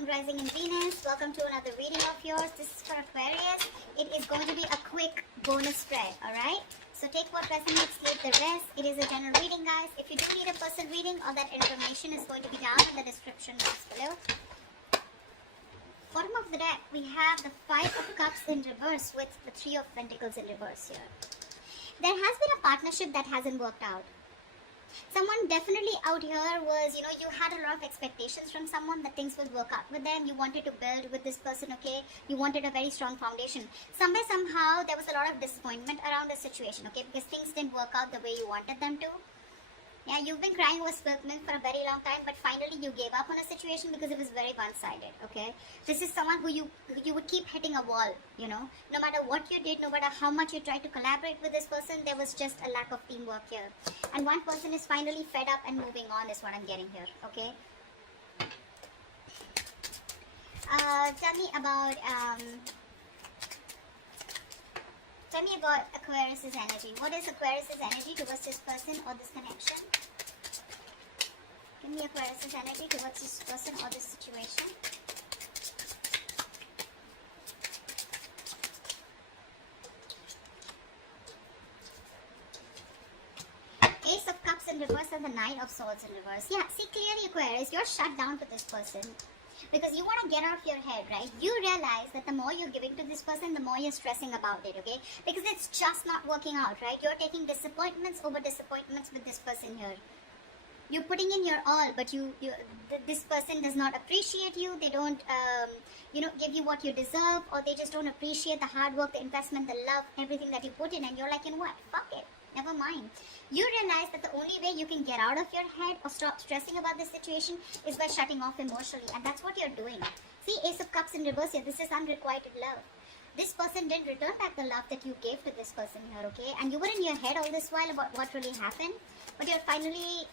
Moon, Rising and Venus. Welcome to another reading of yours. This is for Aquarius. It is going to be a quick bonus spread, alright? So take what resonates, leave the rest. It is a general reading, guys. If you do need a personal reading, all that information is going to be down in the description box below. Bottom of the deck, we have the Five of Cups in reverse with the Three of Pentacles in reverse here. There has been a partnership that hasn't worked out. Someone definitely out here was, you had a lot of expectations from someone that things would work out with them. You wanted to build with this person, okay? You wanted a very strong foundation. Somehow, there was a lot of disappointment around the situation, okay? Because things didn't work out the way you wanted them to. Yeah, you've been crying over spilt milk for a very long time, but finally you gave up on a situation because it was very one-sided, okay? This is someone who you would keep hitting a wall, No matter what you did, no matter how much you tried to collaborate with this person, there was just a lack of teamwork here. And one person is finally fed up and moving on is what I'm getting here, okay? Tell me about Aquarius's energy. What is Aquarius's energy towards this person or this connection? Give me Aquarius's energy towards this person or this situation. Ace of Cups in reverse and the Nine of Swords in reverse. Yeah, see clearly Aquarius, you're shut down to this person. Because you want to get out of your head, right? You realize that the more you're giving to this person, the more you're stressing about it, okay? Because it's just not working out, right? You're taking disappointments over disappointments with this person here. You're putting in your all, but this person does not appreciate you. They don't, give you what you deserve, or they just don't appreciate the hard work, the investment, the love, everything that you put in. And you're like, you know what? Fuck it. Never mind. You realize that the only way you can get out of your head or stop stressing about this situation is by shutting off emotionally. And that's what you're doing. See, Ace of Cups in reverse here. This is unrequited love. This person didn't return back the love that you gave to this person here, okay? And you were in your head all this while about what really happened. But you're finally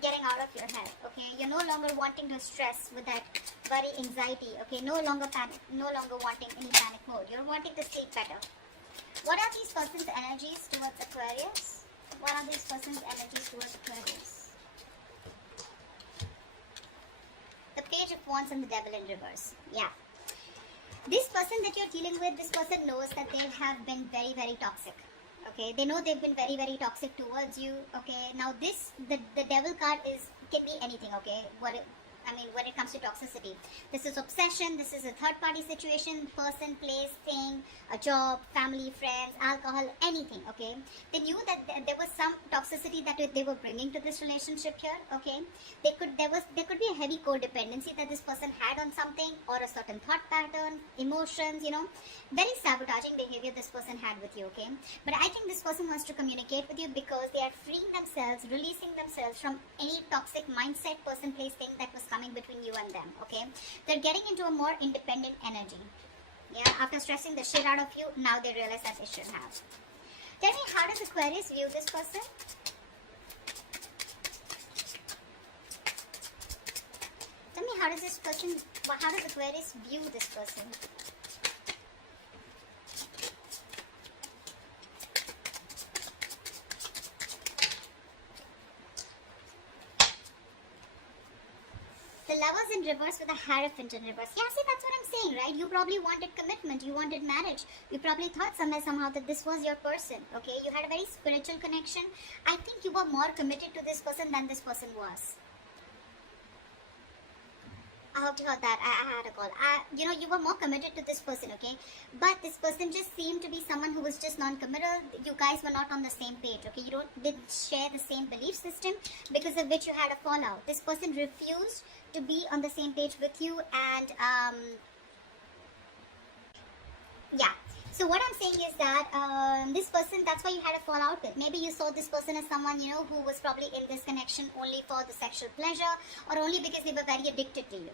getting out of your head, okay? You're no longer wanting to stress with that worry, anxiety, okay? No longer panic, no longer wanting any panic mode. You're wanting to sleep better. What are these person's energies towards Aquarius? What are these person's energies towards Aquarius? The Page of Wands and the Devil in reverse. Yeah. This person that you're dealing with, this person knows that they have been very, very toxic. Okay, they know they've been very, very toxic towards you. Okay, now the Devil card can be anything. Okay, when it comes to toxicity, this is obsession, this is a third-party situation, person, place, thing, a job, family, friends, alcohol, anything, okay? They knew that there was some toxicity that they were bringing to this relationship here, okay? There could be a heavy codependency that this person had on something, or a certain thought pattern, emotions, very sabotaging behavior this person had with you, okay? But I think this person wants to communicate with you because they are freeing themselves, releasing themselves from any toxic mindset, person, place, thing that was coming between you and them, okay? They're getting into a more independent energy. Yeah, after stressing the shit out of you, now they realize that they shouldn't have. Tell me, how does Aquarius view this person? Tell me, how does Aquarius view this person? The Lovers in reverse with a Hierophant in reverse. Yeah, see, that's what I'm saying, right? You probably wanted commitment. You wanted marriage. You probably thought somehow that this was your person, okay? You had a very spiritual connection. I think you were more committed to this person than this person was. I hope you heard that. I had a call. You were more committed to this person, okay? But this person just seemed to be someone who was just non-committal. You guys were not on the same page, okay? You didn't share the same belief system, because of which you had a fallout. This person refused to be on the same page with you, and yeah. So what I'm saying is that this person, that's why you had a fallout with. Maybe you saw this person as someone, who was probably in this connection only for the sexual pleasure, or only because they were very addicted to you.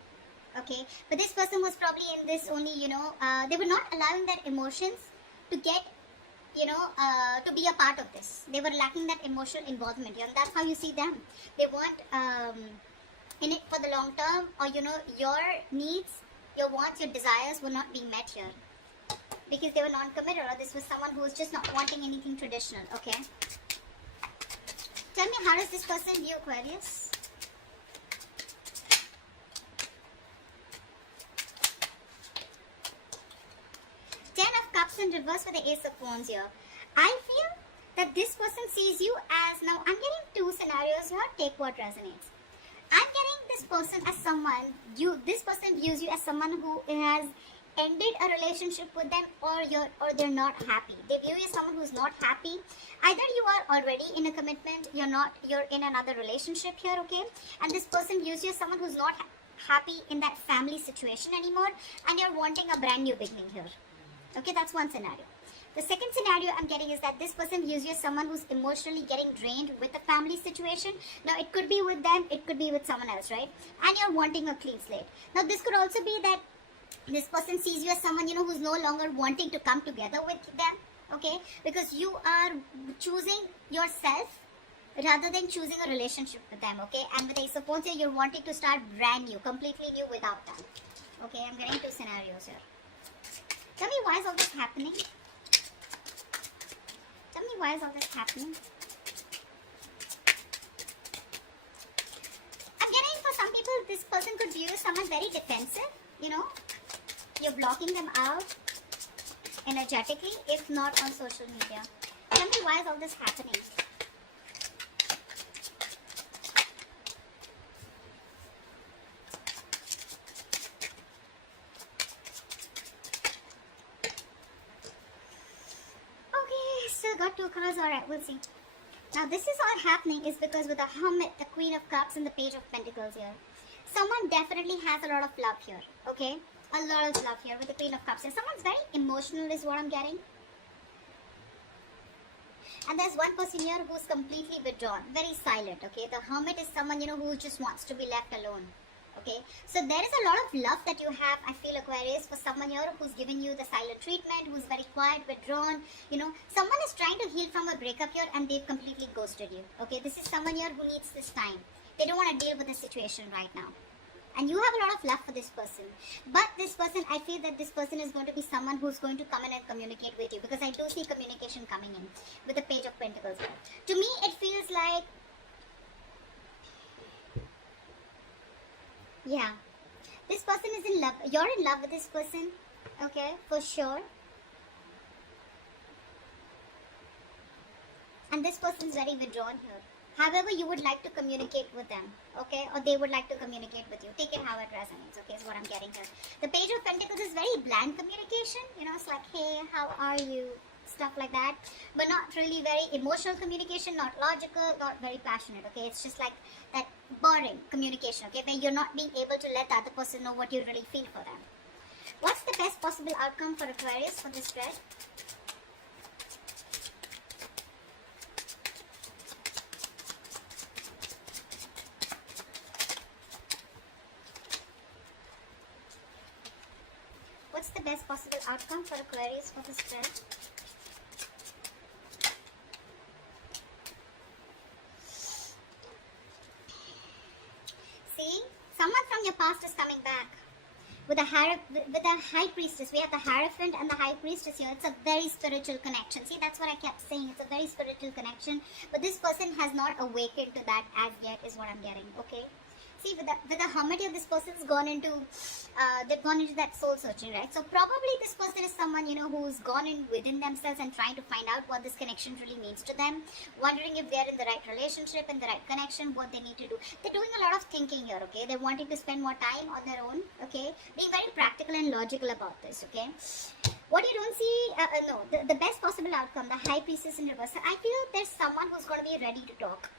Okay, but this person was probably in this only, they were not allowing their emotions to get, to be a part of this. They were lacking that emotional involvement, and that's how you see them. They want in it for the long term, or your needs, your wants, your desires were not being met here. Because they were non-committed, or this was someone who was just not wanting anything traditional, okay? Tell me, how does this person view Aquarius? reverse with the Ace of Wands here. I feel that this person sees you as, now I'm getting two scenarios here, take what resonates. I'm getting this person as someone, this person views you as someone who has ended a relationship with them, or they're not happy. They view you as someone who's not happy. Either you are already in a commitment, you're in another relationship here, okay? And this person views you as someone who's not happy in that family situation anymore, and you're wanting a brand new beginning here. Okay, that's one scenario. The second scenario I'm getting is that this person views you as someone who's emotionally getting drained with the family situation. Now, it could be with them, it could be with someone else, right? And you're wanting a clean slate. Now, this could also be that this person sees you as someone, who's no longer wanting to come together with them, okay? Because you are choosing yourself rather than choosing a relationship with them, okay? And with Ace of Wands here, you're wanting to start brand new, completely new without them. Okay, I'm getting two scenarios here. Tell me, why is all this happening? Tell me, why is all this happening? I'm getting, for some people, this person could view you as someone very defensive, You're blocking them out energetically, if not on social media. Tell me, why is all this happening? Got two cards. Alright, we'll see. Now, this is all happening is because with the Hermit, the Queen of Cups, and the Page of Pentacles here, someone definitely has a lot of love here, okay? A lot of love here with the Queen of Cups here. Someone's very emotional is what I'm getting. And there's one person here who's completely withdrawn, very silent, okay? The Hermit is someone, who just wants to be left alone. Okay, so there is a lot of love that you have, I feel, Aquarius, for someone here who's giving you the silent treatment, who's very quiet, withdrawn. Someone is trying to heal from a breakup here and they've completely ghosted you. Okay, this is someone here who needs this time. They don't want to deal with the situation right now. And you have a lot of love for this person. But this person, I feel that this person is going to be someone who's going to come in and communicate with you, because I do see communication coming in with the Page of Pentacles here. To me, it feels like, yeah, this person is in love. You're in love with this person, okay, for sure. And this person is very withdrawn here. However, you would like to communicate with them, okay, or they would like to communicate with you. Take it how it resonates, okay, is what I'm getting here. The Page of Pentacles is very bland communication, it's like, hey, how are you? Stuff like that, but not really very emotional communication, not logical, not very passionate, okay? It's just like that boring communication, okay, where you're not being able to let the other person know what you really feel for them. What's the best possible outcome for Aquarius for this spread? What's the best possible outcome for Aquarius for this spread? Someone from your past is coming back. With the High Priestess, we have the Hierophant and the High Priestess here. It's a very spiritual connection. See, that's what I kept saying. It's a very spiritual connection. But this person has not awakened to that as yet, is what I'm getting, okay? See, with the Hermit here, this person's gone into, they've gone into that soul searching, right? So probably this person is someone, who's gone in within themselves and trying to find out what this connection really means to them, wondering if they're in the right relationship, in the right connection, what they need to do. They're doing a lot of thinking here, okay? They're wanting to spend more time on their own, okay? Being very practical and logical about this, okay? What you don't see, the best possible outcome, the High Priestess in reverse. I feel there's someone who's going to be ready to talk.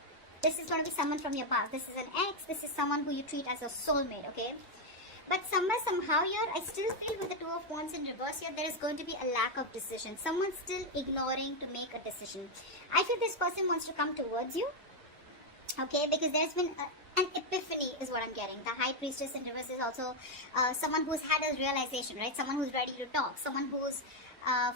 This is going to be someone from your past. This is an ex. This is someone who you treat as a soulmate, okay? But somehow here, I still feel with the Two of Wands in reverse here, there is going to be a lack of decision. Someone's still ignoring to make a decision. I feel this person wants to come towards you, okay? Because there's been an epiphany is what I'm getting. The High Priestess in reverse is also someone who's had a realization, right? Someone who's ready to talk. Someone who's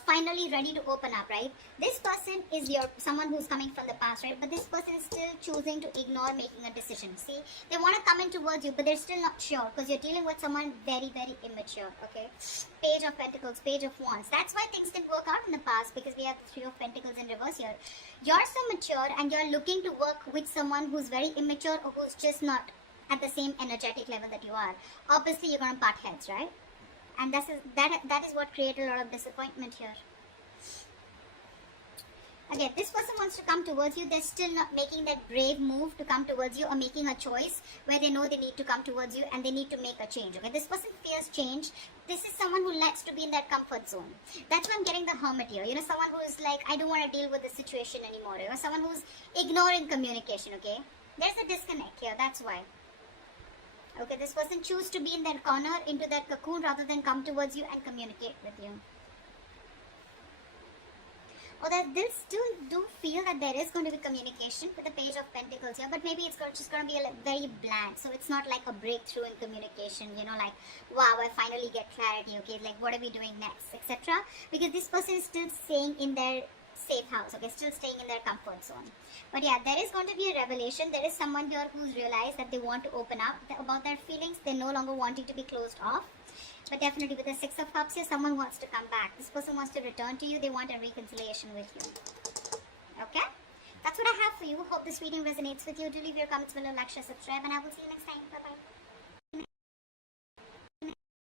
finally ready to open up, right? This person is someone who's coming from the past, right? But this person is still choosing to ignore making a decision. See, they want to come in towards you, but they're still not sure because you're dealing with someone very, very immature, okay? Page of Pentacles, Page of Wands. That's why things didn't work out in the past, because we have the Three of Pentacles in reverse here. You're so mature and you're looking to work with someone who's very immature or who's just not at the same energetic level that you are. Obviously, you're going to butt heads, right? And that is what created a lot of disappointment here. Again, this person wants to come towards you. They're still not making that brave move to come towards you, or making a choice where they know they need to come towards you and they need to make a change. Okay, this person fears change. This is someone who likes to be in that comfort zone. That's why I'm getting the hermit here. You know, someone who's like, I don't want to deal with the situation anymore. You know, someone who's ignoring communication. Okay, there's a disconnect here. That's why. Okay, this person choose to be in that corner, into that cocoon, rather than come towards you and communicate with you. Or that they still do feel that there is going to be communication with the Page of Pentacles here, but maybe it's just going to be very blank. So it's not like a breakthrough in communication, you know, like, wow, I finally get clarity, okay, like what are we doing next, etc. Because this person is still staying in their safe house, okay, still staying in their comfort zone. But yeah, there is going to be a revelation. There is someone here who's realized that they want to open up about their feelings. They're no longer wanting to be closed off. But definitely with the Six of Cups here, someone wants to come back. This person wants to return to you. They want a reconciliation with you. Okay? That's what I have for you. Hope this reading resonates with you. Do leave your comments below, like, share, subscribe, and I will see you next time. Bye-bye.